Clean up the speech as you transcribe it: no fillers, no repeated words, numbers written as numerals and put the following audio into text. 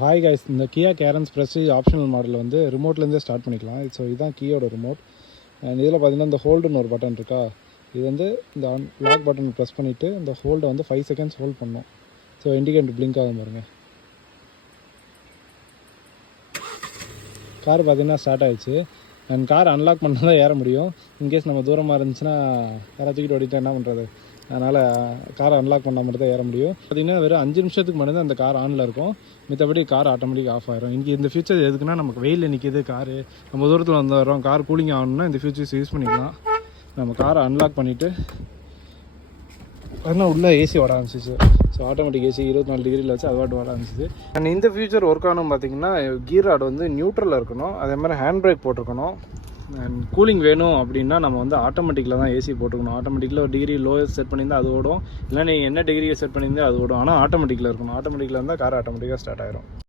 Hi guys, இந்த Kia Carens prestige optional model வந்து ரிமோட்லேருந்தே start பண்ணிக்கலாம். ஸோ இதுதான் கீயோட ரிமோட். அண்ட் இதில் பார்த்தீங்கன்னா இந்த ஹோல்டுன்னு ஒரு பட்டன் இருக்கா, இது வந்து இந்த லாக் பட்டன் ப்ரெஸ் பண்ணிவிட்டு இந்த ஹோல்டை வந்து 5 செகண்ட்ஸ் ஹோல்ட் பண்ணணும். ஸோ இண்டிகேட்டர் பிளிங்க் ஆகும் பாருங்கள். கார் பார்த்தீங்கன்னா ஸ்டார்ட் ஆகிடுச்சு. அண்ட் கார் அன்லாக் பண்ணால் தான் ஏற முடியும். இன்கேஸ் நம்ம தூரமாக இருந்துச்சுன்னா யாராவது தூக்கிட்டு ஓடிட்டு என்ன பண்ணுறது, அதனால் காரை அன்லாக் பண்ணால் மட்டும் தான் ஏற முடியும். பார்த்திங்கன்னா வெறும் 5 நிமிஷத்துக்கு மட்டும் தான் அந்த கார் ஆனில் இருக்கும். மித்தபடி கார் ஆட்டோமேட்டிக் ஆஃப் ஆயிரும். இங்கே இந்த ஃபியூச்சர் எதுக்குன்னா, நமக்கு வெயிலில் நிற்கிது காரு, நம்ம தூரத்தில் வந்துடுறோம், கார் கூலிங் ஆகணும்னா இந்த ஃபியூச்சர்ஸ் யூஸ் பண்ணிக்கலாம். நம்ம காரை அன்லாக் பண்ணிவிட்டு அதனால் உள்ளே ஏசி ஓட ஆரம்பிச்சிச்சு. ஸோ ஆட்டோமேட்டிக் ஏசி 24 டிகிரியில் வச்சு அது ஓட ஆரம்பிச்சிது. அண்ட் இந்த ஃபியூச்சர் ஒர்க் ஆகணும் பார்த்திங்கன்னா, கீர் ராட் வந்து நியூட்ரலில் இருக்கணும், அதே மாதிரி ஹேண்ட் பிரேக் போட்டிருக்கணும். அண்ட் கூலிங் வேணும் அப்படின்னா நம்ம வந்து ஆட்டோமேட்டிக்கில் தான் ஏசி போட்டுக்கணும். ஆட்டோமேட்டிக்கில் ஒரு டிகிரி லோயர் செட் பண்ணியிருந்தால் அது ஓடும், இல்லை நீங்கள் என்ன டிகிரியை செட் பண்ணியிருந்தால் அது ஓடும். ஆனால் ஆட்டோமேட்டிக்கில் இருக்கணும். ஆட்டோமேட்டிக்கில் இருந்தால் கார் ஆட்டோமேட்டிக்காக ஸ்டார்ட் ஆகிரும்.